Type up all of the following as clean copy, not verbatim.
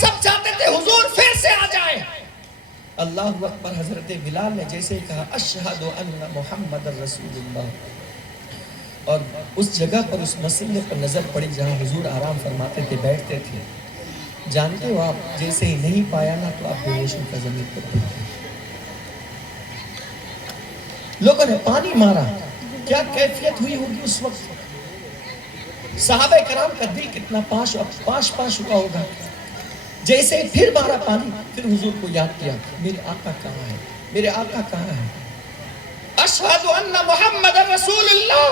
سب چاہتے تھے حضور پھر سے آ جائیں. اللہ اکبر. حضرت بلال نے جیسے ہی کہا اشہد ان محمد رسول اللہ، اور اس جگہ پر اس مسئلے پر نظر پڑی جہاں حضور آرام فرماتے تھے، بیٹھتے تھے. جانتے ہو آپ جیسے ہی نہیں پایا نا تو آپ بے ہوش ہو کر زمین پر گر گئے. لوگوں نے پانی مارا، کیا کیفیت ہوئی ہوگی اس وقت. صحابہ کرام کا دل کتنا پاش پاش ہوا ہوگا. جیسے پھر مارا پانی، پھر حضور کو یاد کیا میرے آقا کہاں ہے، میرے آقا کہاں ہے. اشہد ان محمد رسول اللہ.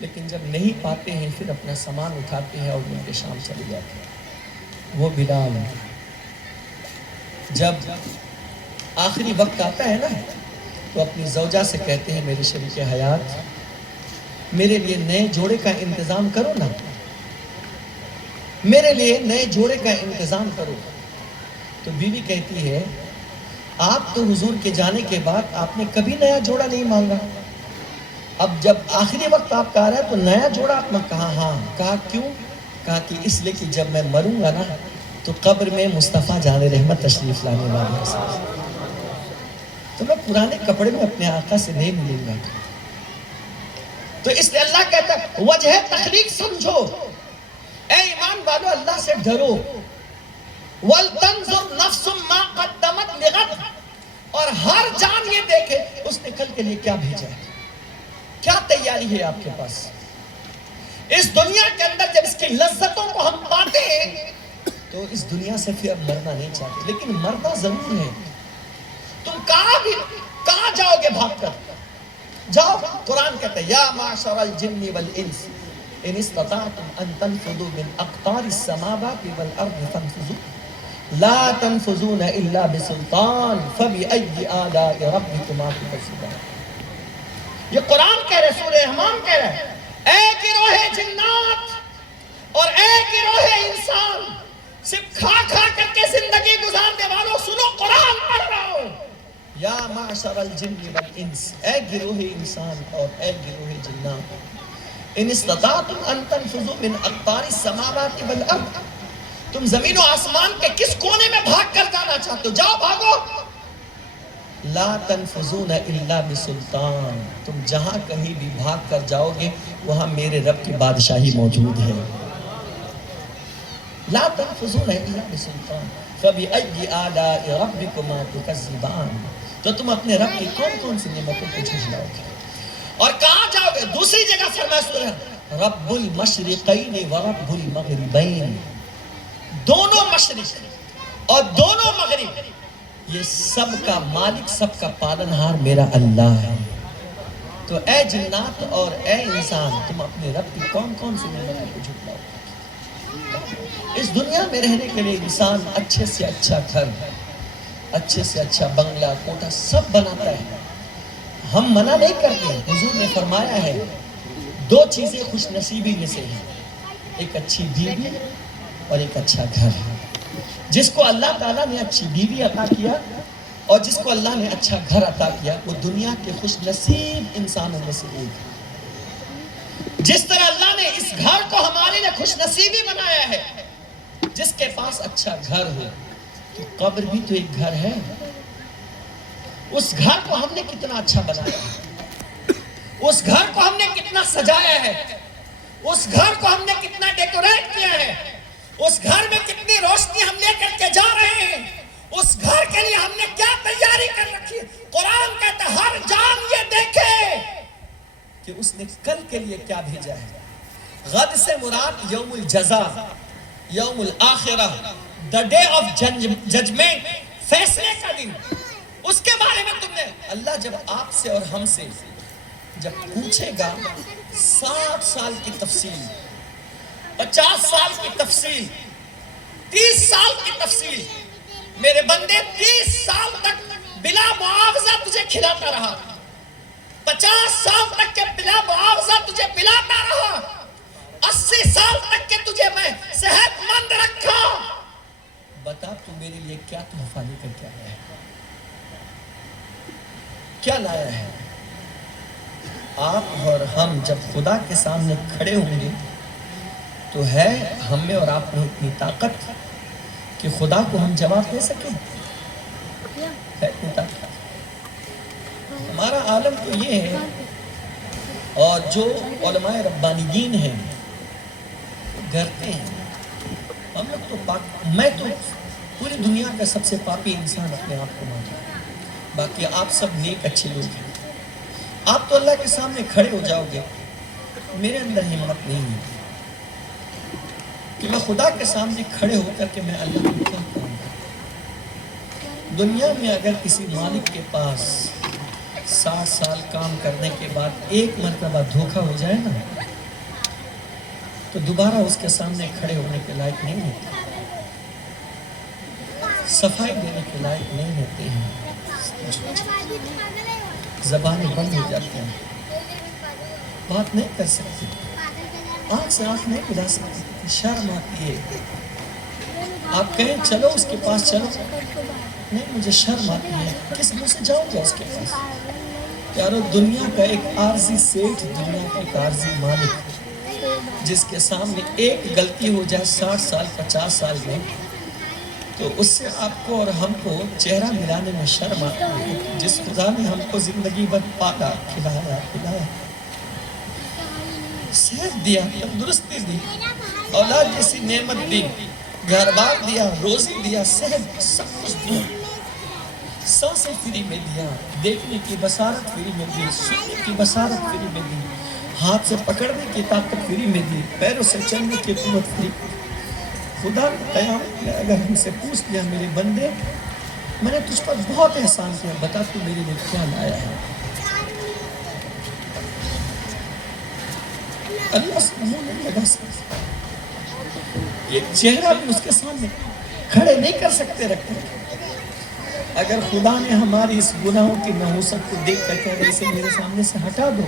لیکن جب نہیں پاتے ہیں پھر اپنا سامان اٹھاتے ہیں اور ان کے شام چلے جاتے ہیں. وہ بلال جب آخری وقت آتا ہے نا تو اپنی زوجہ سے کہتے ہیں میرے شریک حیات میرے لیے نئے جوڑے کا انتظام کرو نا، میرے لیے نئے جوڑے کا انتظام کرو. تو بیوی کہتی ہے آپ تو حضور کے جانے کے بعد آپ نے کبھی نیا جوڑا نہیں مانگا، اب جب آخری وقت آپ کہا رہے ہیں تو نیا جوڑا آپ نے کہا. ہاں. کہا کیوں؟ کہا کہ اس لیے کہ جب میں مروں گا نا تو قبر میں مصطفیٰ جان رحمت تشریف لانے والے ہیں، تو میں پرانے کپڑے میں اپنے آقا سے نہیں ملوں گا. تو اس لیے اللہ کہتا ہے وجہ تخلیق سمجھو، اے ایمان والو اللہ سے ڈرو. وَلْتَنْظُرْ نَفْسٌ مَا قَدَّمَتْ لِغَدٍ، اور ہر جان یہ دیکھے اس نے کل کے لیے کیا بھیجا ہے، کیا تیاری ہے آپ کے پاس. اس دنیا کے اندر جب اس کی لذتوں کو ہم پاتے ہیں تو اس دنیا سے پھر اب مرنا نہیں چاہتے، لیکن مرنا ضرور ہے. تم کہاں جاؤ گے بھاگ کر؟ جاؤ. قرآن کہتا ہے یا معشر الجن والانس ان استطعتم ان تنفذوا من اقطار السماوات والارض فانفذوا لا تنفذون الا بسلطان فبأي آلاء ربكما تكذبان. یہ قرآن کہہ رہے، سورہ رحمان کہہ رہے اے گروہ جنات اور اے گروہ انسان، صرف کھا کر کے زندگی گزارنے والوں سنو قرآن پڑھ رہا ہو. یا معشر الجن والانس، اے گروہ انسان اور اے گروہ جنات، ان استطعتم ان تنفذوا من اقطار السماوات والارض، تم زمین و آسمان کے کس کونے میں بھاگ کر جانا چاہتے ہو جاؤ بھاگو. لا تنفذون الا بسلطان، تم جہاں کہیں بھی بھاگ کر جاؤ گے وہاں میرے رب کی بادشاہی موجود ہے. لا تنفذون الا بسلطان فبأي آلاء ربكما تكذبان، تو تم اپنے رب کی کون کون سی نعمتوں کو جھٹلاؤ گے. اور کہاں جاؤ گے؟ دوسری جگہ فرمایا سورہ رب المشرقین ورب المغربین، دونوں مشرق اور دونوں مغرب یہ سب کا مالک سب کا پالنہار میرا اللہ ہے. تو اے جنات اور اے انسان تم اپنے رب کی کون کون سی نعمتوں کو جھٹلاؤ. اس دنیا میں رہنے کے لیے انسان اچھے سے اچھا گھر، اچھے سے اچھا بنگلہ کوٹھا سب بناتا ہے، ہم منع نہیں کرتے. حضور نے فرمایا ہے دو چیزیں خوش نصیبی میں سے ہیں، ایک اچھی بیوی اور ایک اچھا گھر. جس کو اللہ تعالیٰ نے اچھی بیوی عطا کیا اور جس کو اللہ نے اچھا گھر عطا کیا وہ دنیا کے خوش نصیب انسانوں میں سے ایک ہے. جس طرح اللہ نے اس گھر کو ہمارے لیے خوش نصیبی بنایا ہے، جس کے پاس اچھا گھر ہو تو قبر بھی تو ایک گھر ہے. اس گھر کو ہم نے کتنا اچھا بنایا ہے، اس گھر کو ہم نے کتنا سجایا ہے، اس گھر کو ہم نے کتنا ڈیکوریٹ کیا ہے، اس گھر میں کتنی روشنی ہم لے کر کے جا رہے ہیں، اس گھر کے لیے ہم نے کیا تیاری کر رکھی ہے. قرآن کہتا ہے ہر جان یہ دیکھے کہ اس نے کل کے لیے کیا بھیجا ہے. غد سے مراد یوم الجزا، یوم الآخرہ، the day of judgment، فیصلے کا دن. اس کے بارے میں تم نے اللہ جب آپ سے اور ہم سے جب پوچھے گا 60 سال کی تفصیل، 50 سال کی تفصیل، 30 سال کی تفصیل، میرے بندے 30 سال تک بلا معاوضہ تجھے کھلاتا رہا، 50 سال تک کے بلا معاوضہ تجھے پلاتا رہا، 80 سال تک کے تجھے میں صحت مند رکھا. بتا تو میرے لیے کیا تحفہ لے کر کے آیا ہے، کیا لایا ہے. آپ اور ہم جب خدا کے سامنے کھڑے ہوں گے تو ہے ہم میں اور آپ میں اتنی طاقت کہ خدا کو ہم جواب دے سکیں؟ ہمارا عالم تو یہ ہے، اور جو علماء ربانیین ہیں ڈرتے ہیں. ہم لوگ تو میں تو پوری دنیا کا سب سے پاپی انسان اپنے آپ کو مانتا ہوں. باقی آپ سب نیک اچھے لوگ ہیں. آپ تو اللہ کے سامنے کھڑے ہو جاؤ گے. میرے اندر ہمت نہیں ہے کہ میں خدا کے سامنے کھڑے ہو کر کے میں اللہ کو کیا کہوں گا. دنیا میں اگر کسی مالک کے پاس 60 سال کام کرنے کے بعد ایک مرتبہ دھوکہ ہو جائے نا، تو دوبارہ اس کے سامنے کھڑے ہونے کے لائق نہیں ہوتے، صفائی دینے کے لائق نہیں ہوتے ہیں. زبانیں بند ہو جاتی ہیں، بات نہیں کر سکتے، آنکھ سے آنکھ نہیں ملا سکتے، شرم آتی ہے. آپ کہیں چلو اس کے پاس چلو، نہیں مجھے شرم آتی ہے، کس منہ سے جاؤں گا اس کے پاس. یارو دنیا کا ایک عارضی سیٹھ، دنیا کا ایک عارضی مالک جس کے سامنے ایک غلطی ہو جائے 60 سال 50 سال میں، تو اس سے آپ کو اور ہم کو چہرہ ملانے میں شرم آتی ہے. جس خدا نے ہم کو زندگی بھر پالا، کھلایا پلایا، صحت دیا، تندرستی دی، اولاد جیسی نعمت دی، گھر بار دیا، روزی دیا، صحت سب کچھ دیا، سانسیں فری میں دیا، دیکھنے کی بصارت فری میں دی، سننے کی بصارت فری میں دی، ہاتھ سے پکڑنے کی طاقت فری میں دی، پیروں سے چلنے کی قوت فری. خدا قیامت میں اگر ہم سے پوچھ لیا میرے بندے میں نے تجھ پر بہت احسان کیا، بتا تو میرے لیے کیا لایا ہے. اللہ سے منہ نہیں لگا سکتا، ایک چہرہ بھی اس کے سامنے کھڑے نہیں کر سکتے رکھتے. اگر خدا نے ہماری اس گناہوں کی نحوست کو دیکھ کر کہہ رہے اسے میرے سامنے سے ہٹا دو.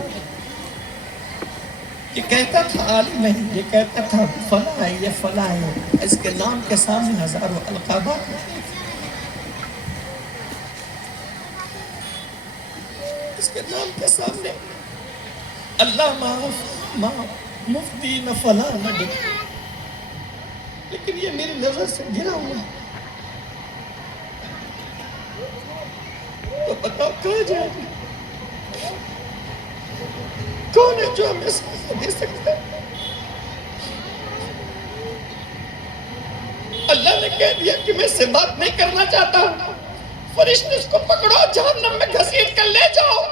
یہ کہتا تھا عالم ہے، یہ کہتا تھا فلاں ہے، یہ فلاں ہے، اس کے نام کے سامنے ہزاروں القابات ہیں. اس کے نام کے سامنے اللہ معاف مفتی نہ فلاں نہ ڈکتا، لیکن یہ میری نظر سے گرا ہوا ہے. تو بتاؤ کہاں جائے گا؟ کون ہے جو ہمیں سزا دے سکتا ہے؟ اللہ نے کہہ دیا کہ میں اس سے بات نہیں کرنا چاہتا ہوں. فرشتے اس کو پکڑو، جہنم میں گھسیٹ کر لے جاؤ.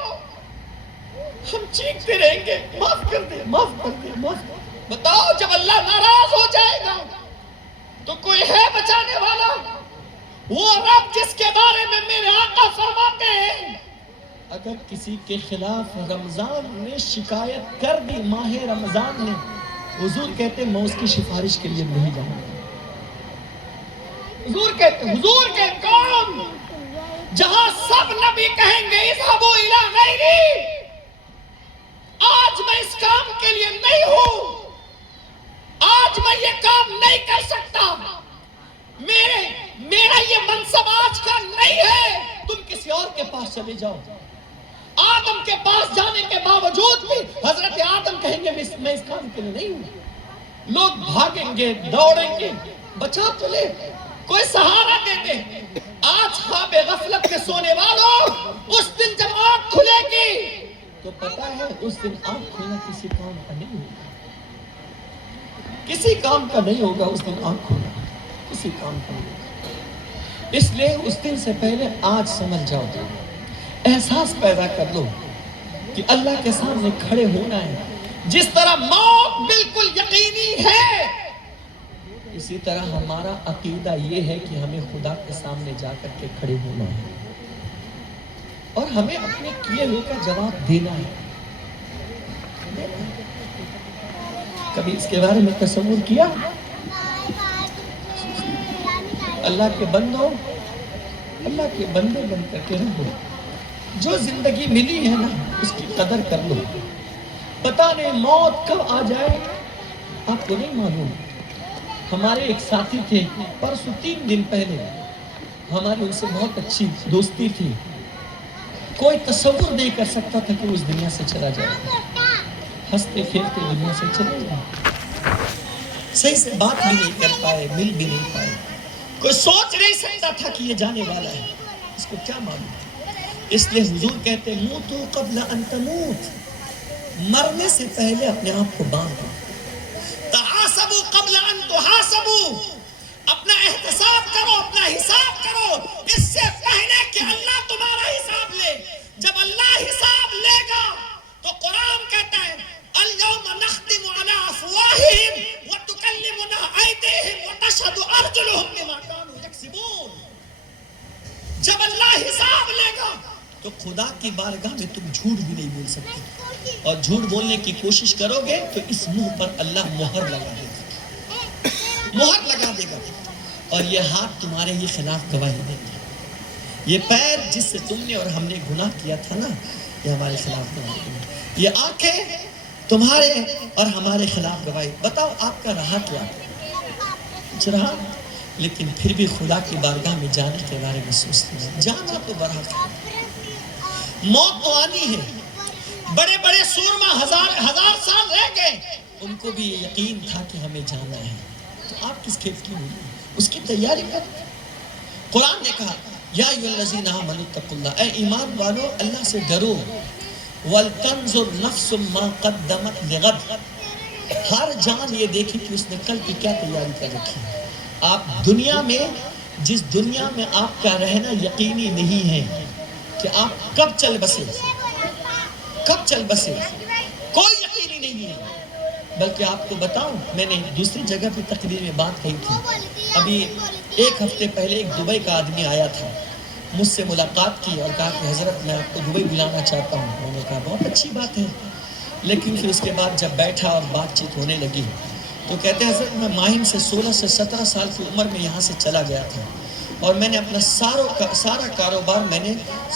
ہم چیختے رہیں گے معاف کر دے، معاف کر دے، معاف کر دے. بتاؤ جب اللہ ناراض ہو جائے گا تو کوئی ہے بچانے والا؟ وہ رب جس کے بارے میں میرے آقا فرماتے ہیں اگر کسی کے خلاف رمضان نے شکایت کر دی، ماہ رمضان نے، حضور کہتے ہیں میں اس کی سفارش کے لیے نہیں جاؤں گا. حضور کہتے ہیں، حضور کے قوم جہاں سب نبی کہیں گے اذهبوا الى غیری، آج میں اس کام کے لیے نہیں ہوں، آج میں یہ کام نہیں کر سکتا، میرا یہ منصب آج کا نہیں ہے، تم کسی اور کے پاس چلے جاؤ. آدم کے پاس جانے کے باوجود بھی حضرت آدم کہیں گے میں اس کام کے لیے نہیں ہوں. لوگ بھاگیں گے، دوڑیں گے، بچا تو لے، کوئی سہارا دے دے. آج خواب غفلت میں سونے والوں، اس دن جب آنکھ کھلے گی تو پتا ہے اس دن آنکھ کھلنا کسی کام کا نہیں ہوگا، کسی کام کا نہیں ہوگا. اس دن آنکھ کھلنا کسی کام کا نہیں ہوگا. اس لیے اس دن سے پہلے آج سمجھ جاؤ، احساس پیدا کر لو کہ اللہ کے سامنے کھڑے ہونا ہے. جس طرح موت بالکل یقینی ہے، اسی طرح ہمارا عقیدہ یہ ہے کہ ہمیں خدا کے سامنے جا کر کے کھڑے ہونا ہے اور ہمیں اپنے کیے ہوئے کا جواب دینا ہے. کبھی اس کے بارے میں تصور کیا؟ اللہ کے بندوں، اللہ کے بندے بن کر کے رہو. جو زندگی ملی ہے نا اس کی قدر کر لو. پتہ نہیں موت کب آ جائے آپ کو نہیں معلوم. ہمارے ایک ساتھی تھے، پرسوں 3 دن پہلے ہماری ان سے بہت اچھی دوستی تھی. کوئی تصور نہیں کر سکتا تھا کہ وہ اس دنیا سے چلا جائے. ہنستے کھیلتے دنیا سے چلے جائے، صحیح سے بات بھی نہیں کر پائے، مل بھی نہیں پائے. کوئی سوچ نہیں سکتا تھا کہ یہ جانے والا ہے، اس کو کیا معلوم؟ اس لیے حضور کہتے ہیں موتو قبل ان تموت، مرنے سے پہلے اپنے آپ کو باندھو، تحاسبوا قبل ان تحاسبوا، اپنا احتساب کرو، اپنا حساب کرو اس سے پہلے کہ اللہ تمہارا حساب لے۔ جب اللہ حساب لے گا تو قرآن کہتا ہے اليوم نختم على افواہہم وتکلمنا ایدیہم وتشہد ارجلہم بما کانوا یکسبون۔ جب اللہ حساب لے گا تو خدا کی بارگاہ میں تم جھوٹ بھی نہیں بول سکتے، اور جھوٹ بولنے کی کوشش کرو گے تو اس منہ پر اللہ مہر لگا دے گا، مہر لگا دے گا، اور یہ ہاتھ تمہارے ہی خلاف گواہی دے گا، یہ پیر جس سے تم نے اور ہم نے گناہ کیا تھا نا یہ ہمارے خلاف گواہی دے گا، یہ آنکھیں تمہارے اور ہمارے خلاف گواہی۔ بتاؤ آپ کا رہا کیا؟ کچھ رہا؟ لیکن پھر بھی خدا کی بارگاہ میں جانے کے بارے میں سوچتے ہیں، جانا تو برحق ہے، موت تو آنی ہے۔ بڑے بڑے سورما ہزار سال رہ گئے، ان کو بھی یقین تھا کہ ہمیں جانا ہے، تو آپ کس کھیت کی ہوئی اس کی تیاری کر۔ قرآن نے کہا یا ایھا الذین آمنوا اتقوا اللہ، اے ایمان والو اللہ سے ڈرو، وَلْتَنْظُرْ نَفْسٌ مَا قَدَّمَتْ لِغَدٍ، ہر جان یہ دیکھے کہ اس نے کل کی کیا تیاری کر رکھی ہے۔ آپ دنیا میں جس دنیا میں آپ کا رہنا یقینی نہیں ہے کہ آپ کب چل بسے، کب چل بسے، کوئی یقینی نہیں ہے۔ بلکہ آپ کو بتاؤں، میں نے دوسری جگہ پہ تقریر میں بات کہی تھی، ابھی ایک ہفتے پہلے ایک دبئی کا آدمی آیا تھا، مجھ سے ملاقات کی اور کہا کہ حضرت میں آپ کو دبئی بلانا چاہتا ہوں۔ میں نے کہا بہت اچھی بات ہے، لیکن پھر اس کے بعد جب بیٹھا اور بات چیت ہونے لگی تو کہتے ہیں حضرت میں ماہم سے 16 سے 17 سال کی عمر میں یہاں سے چلا گیا تھا، اور میں نے اپنا سارا کاروبار میں نے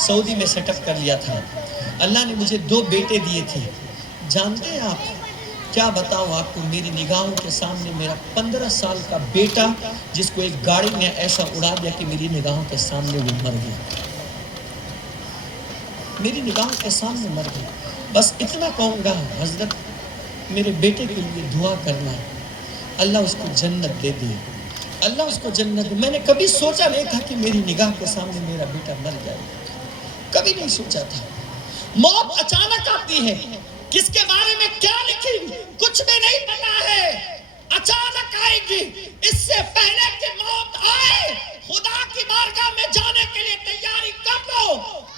سعودی میں سیٹ اپ کر لیا تھا۔ اللہ نے مجھے 2 بیٹے دیے تھے، جانتے ہیں آپ کیا بتاؤں آپ کو، میری نگاہوں کے سامنے میرا 15 سال کا بیٹا جس کو ایک گاڑی نے ایسا اڑا دیا کہ میری نگاہوں کے سامنے وہ مر گیا، میری نگاہوں کے سامنے مر گیا۔ بس اتنا کہوں گا حضرت میرے بیٹے کے لیے دعا کرنا، اللہ اس کو جنت دے دے، اللہ اس کو جنت دے۔ میں نے کبھی سوچا نہیں تھا کہ میری نگاہ کے سامنے میرا بیٹا مر جائے گا، کبھی نہیں سوچا تھا۔ موت اچانک آتی ہے، کس کے بارے میں کیا لکھی کچھ بھی نہیں پتا ہے، اچانک آئے گی۔ اس سے پہلے کہ موت آئے خدا کی بارگاہ میں جانے کے لیے تیاری کر لو۔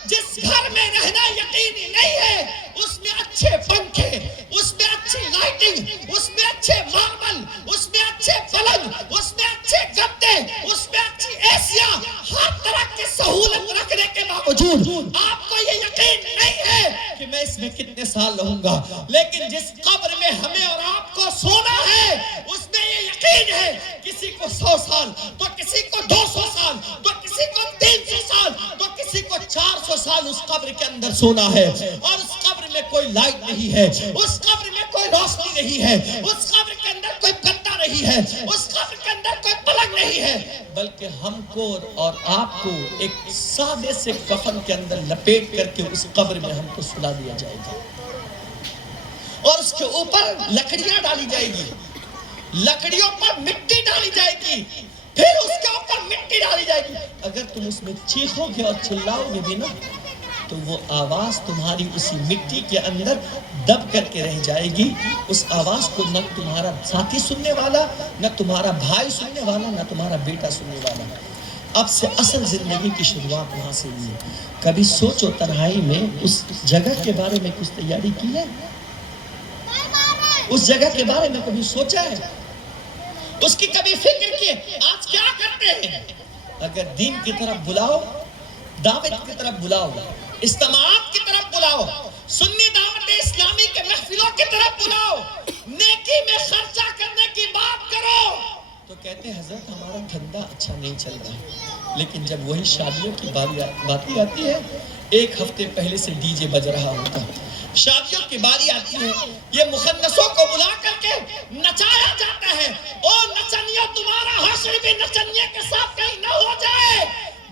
جس گھر میں رہنا یقینی نہیں ہے اس میں اچھے پنکھے، اس میں اچھی لائٹنگ، اس میں اچھے ماربل، اس میں اچھے پلنگ، اس میں اچھے گدے، اس میں اچھی ایسیاں، ہر طرح کی سہولت رکھنے کے باوجود آپ کو یہ یقین نہیں ہے کہ میں اس میں کتنے سال رہوں گا۔ لیکن جس قبر میں ہمیں اور آپ کو سونا ہے اس میں یہ یقین ہے، کسی کو 100 سال تو کسی کو 200 سال تو کسی کو 300 سال تو کسی کو 400 سال اس قبر کے اندر سونا ہے، اور اس قبر میں کوئی لائٹ نہیں ہے، اس قبر میں کوئی روشنی نہیں ہے، اس قبر کے اندر کوئی گدا نہیں ہے، اس قبر کے اندر کوئی پلنگ نہیں ہے، بلکہ ہم کو اور آپ کو ایک سادے سے کفن کے اندر لپیٹ کر کے اس قبر میں ہم کو سلا دیا جائے گا، اور اس کے اوپر لکڑیاں ڈالی جائے گی، لکڑیوں پر مٹی ڈالی جائے گی، پھر اس کے اوپر مٹی ڈالی جائے گی۔ اگر تم اس میں چیخو گے اور چلاؤ گے بھی نا تو وہ آواز تمہاری اسی مٹی کے اندر دب کر کے رہ جائے گی، اس آواز کو نہ تمہارا ساتھی سننے والا، نہ تمہارا بھائی سننے والا، نہ تمہارا بیٹا سننے والا۔ اب سے اصل زندگی کی شروعات وہاں سے ہوئی ہے۔ کبھی سوچو تنہائی میں اس جگہ کے بارے میں کچھ تیاری کی ہے؟ اس جگہ کے بارے میں کبھی سوچا ہے؟ اس کی کبھی فکر کی؟ آج کیا کرتے ہیں؟ اگر دین کی طرف بلاؤ، دعوت کی طرف بلاؤ، اجتماعات کی طرف بلاؤ، سنی دعوت اسلامی کے محفلوں کی طرف بلاؤ، نیکی میں خرچہ کرنے کی بات کرو تو کہتے ہیں حضرت ہمارا دھندا اچھا نہیں چل رہا۔ لیکن جب وہی شادیوں کی باتیں آتی ہے، ایک ہفتے پہلے سے ڈی جے بج رہا ہوتا، شادیوں کی باری آتی ہے، یہ مخنثوں کو بلا کر کے نچایا جاتا ہے۔ او نچنیوں، تمہارا حشر بھی نچنیے کے ساتھ کہیں نہ ہو جائے۔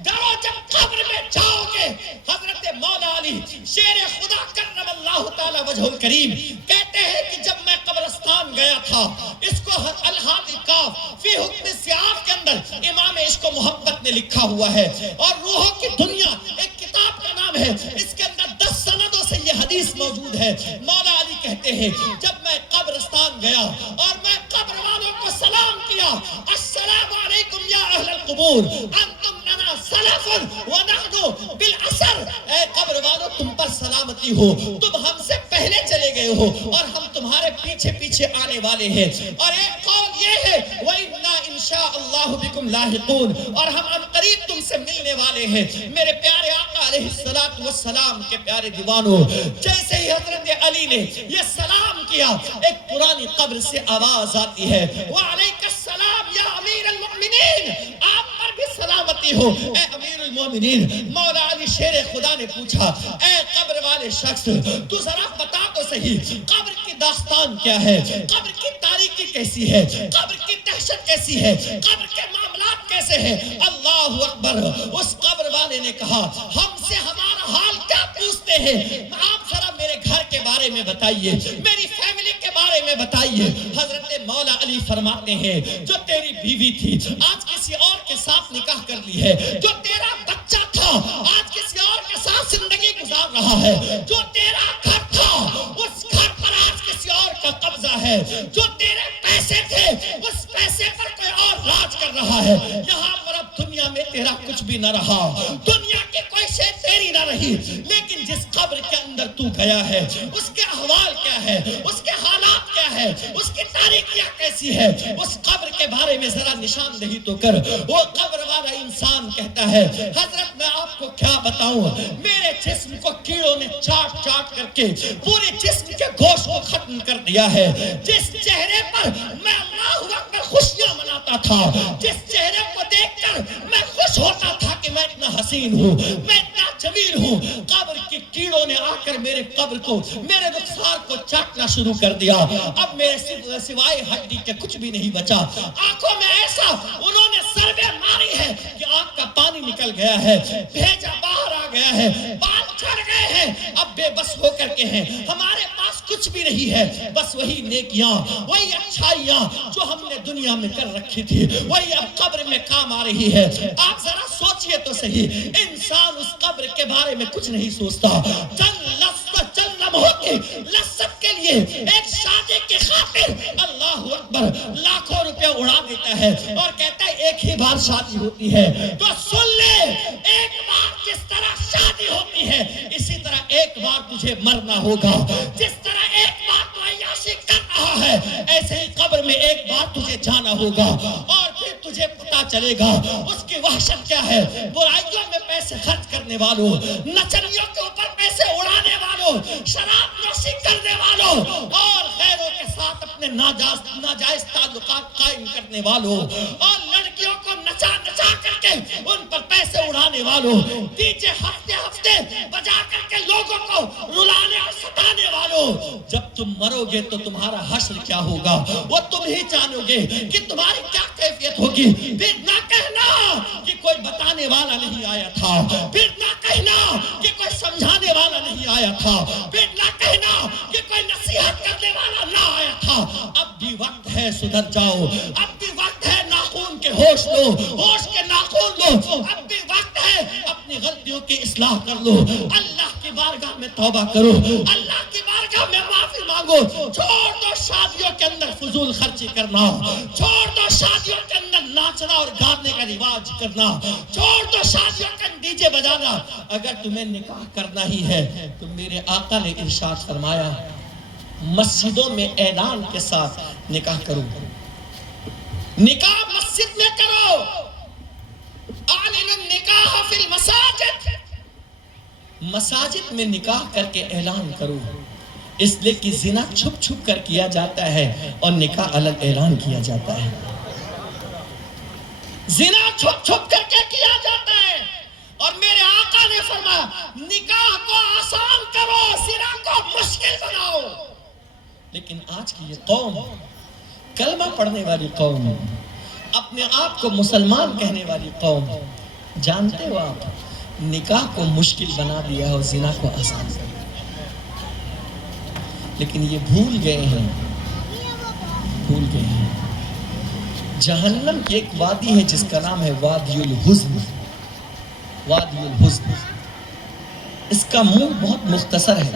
ڈرو جب قبر میں جاؤ گے۔ حضرت مولا علی شیر خدا کرم اللہ تعالی وجہ الکریم کہتے ہیں کہ جب میں قبرستان گیا تھا، اس کو الحادی کاف فی حکم سیاف کے اندر امام نظام عشق و محبت میں لکھا ہوا ہے، اور روحوں کی دنیا ایک کتاب کا نام ہے، اس کے اندر 10 سندوں سے یہ حدیث موجود ہے۔ مولا علی کہتے ہیں جب میں قبرستان گیا اور میں قبر والوں کو سلام کیا، السلام علیکم یا اہل القبور انتم لنا سلف ونحن بالاثر، اے قبر والوں تم پر سلامتی ہو، تم ہم سے پہلے چلے گئے ہو اور ہم تمہارے پیچھے پیچھے آنے والے ہیں۔ اور ایک قول یہ ہے وَإِنَّا إِن شَاءَ اللَّهُ بِكُمْ لاحقون، اور ہم ان قریب تم سے ملنے والے ہیں۔ میرے پیارے آقا علیہ الصلوۃ والسلام کے پیارے دیوانوں، جیسے ہی حضرت علی نے یہ سلام کیا، ایک پرانی قبر سے آواز آتی ہے وعلیک السلام یا امیر المؤمنین، آپ پر بھی سلامتی ہو اے امیر المؤمنین۔ مولا علی شیر خدا نے پوچھا اے قبر والے شخص، تو ذرا بتا تو صحیح قبر کی داستان کیا ہے، قبر کی تاریکی کیسی ہے، قبر کی دہشت کیسی ہے، قبر کے معاملات کیسے ہیں؟ اللہ اکبر۔ اس قبر والے نے کہا ہم سے ہمارا حال کیا پوچھتے ہیں، آپ ذرا میرے گھر کے بارے میں بتائیے، میری فیملی کے بارے میں بتائیے۔ حضرت مولا علی فرماتے ہیں جو تیری بیوی تھی آج کسی اور کے ساتھ نکاح کر لی ہے، جو تیرا بچہ تھا آج کسی اور کے ساتھ زندگی گزار رہا ہے، جو تیرا گھر تھا اس گھر پر آج کسی اور کا قبضہ ہے، جو تیرے پیسے تھے اس پیسے پر کوئی اور راج کر رہا ہے۔ یہاں پر اب دنیا میں تیرا کچھ بھی نہ رہا، دنیا کی کوئی شے تیری نہ رہی، لیکن جس قبر کے اندر تو گیا ہے اس کے احوال کیا ہے، اس کے حالات کیا ہے، اس کی تاریخیاں کیسی ہے، اس قبر کے بارے میں ذرا نشاندہی تو کر۔ وہ قبر والا انسان کہتا ہے حضرت میں آپ کو کیا بتاؤں، میرے جسم کو کیڑوں نے چاٹ چاٹ کر کے پورے جسم کے گوشت کو ختم کر دیا ہے۔ جس چہرے پر میں اللہ اکبر خوشیاں مناتا تھا، جس چہرے کو دیکھ کر میں خوش ہوتا تھا کہ میں اتنا حسین ہوں، میں اتنا جمیل ہوں، قبر کی کیڑوں نے آ کر میرے قبر کو، میرے رخسار کو چاٹنا شروع کر دیا۔ اب میرے سوائے ہڈی کے کچھ بھی نہیں بچا۔ آنکھوں میں ایسا انہوں نے ضربیں ماری ہے کہ آنکھ کا پانی نکل گیا ہے، بھیجا باہر آ گیا ہے، بال جھڑ گئے ہیں، اب بے بس ہو کر کے ہیں، ہمارے پاس کچھ بھی نہیں ہے، بس وہی نیکیاں، وہی اچھائیاں جو ہم نے دنیا میں کر رکھی تھی وہی اب قبر میں کام آ رہی ہے۔ آپ ذرا سوچئے تو صحیح، انسان اس قبر کے بارے میں کچھ نہیں سوچتا، چند لمحوں کی لذت کے لیے ایک شادی کی خاطر اللہ اکبر لاکھوں روپے اڑا دیتا ہے اور کہتا ہے ایک ہی بار شادی ہوتی ہے۔ تو سن لے، ایک بار جس طرح شادی ہوتی ہے اسی طرح ایک بار تجھے مرنا ہوگا، جس طرح ایک بار تو عیاشی کر رہا ہے ایسے ہی قبر میں ایک بار تجھے جانا ہوگا، اور پھر تجھے پتا چلے گا اس کی وحشت کیا ہے۔ برائیوں میں پیسے خرچ کرنے والوں، نچنیوں کے اوپر پیسے اڑانے والوں، شراب نوشی کرنے والوں اور غیروں کے ساتھ اپنے ناجائز تعلقات قائم کرنے والوں اور لڑکیوں کو نچا نچا کر کے ان پر پیسے اڑانے والوں، ڈیجے ہفتے ہفتے بجا کر کے لوگوں کو رلانے اور ستانے والوں، جب تم مرو گے تو تمہارا حشر کیا ہوگا وہ تم ہی جانو گے کہ تمہاری کیا کیفیت ہوگی۔ پھر نہ کہنا کہ کوئی بتانے والا نہیں آیا تھا، پھر نہ کہنا کہ کوئی سمجھانے والا نہیں آیا تھا، پھر نہ کہنا کہ کوئی نصیحت کرنے والا نہ آیا تھا۔ اب بھی وقت ہے سدھر جاؤ، اب بھی وقت ہے ناخون کے ہوش لو، ہوش کے ناخون لو، اب بھی وقت ہے اپنی غلطیوں کی اصلاح کر لو، اللہ کی بارگاہ میں توبہ کرو، اللہ کی بارگاہ میں معافی مانگو۔ چھوڑ دو شادیوں کے اندر فضول خرچی کرنا، چھوڑ دو شادیوں کے اندر ناچنا اور گانے کا رواج کرنا، چھوڑ دو شادیوں کے ڈی جے بجانا۔ اگر تمہیں نکاح کرنا ہی ہے تو میرے آقا نے ارشاد فرمایا مسجدوں میں اعلان کے ساتھ نکاح کرو، نکاح مسجد میں کرو، اعلن النکاح فی المساجد، مساجد میں نکاح کر کے اعلان کرو، اس لیے کہ زنا چھپ چھپ کر کیا جاتا ہے اور نکاح علن اعلان کیا جاتا ہے۔ زنا چھپ چھپ کر کے کیا جاتا ہے اور میرے آقا نے فرمایا نکاح کو آسان کرو، زنا کو مشکل بناؤ۔ لیکن آج کی یہ قوم، کلمہ پڑھنے والی قوم، اپنے آپ کو مسلمان کہنے والی قوم، جانتے ہو آپ نکاح کو مشکل بنا دیا اور زنا کو آسان کر دیا، لیکن یہ بھول گئے ہیں جہنم کی ایک وادی ہے جس کا نام ہے وادی الحزن. وادی الحزن. اس کا منہ بہت مختصر ہے.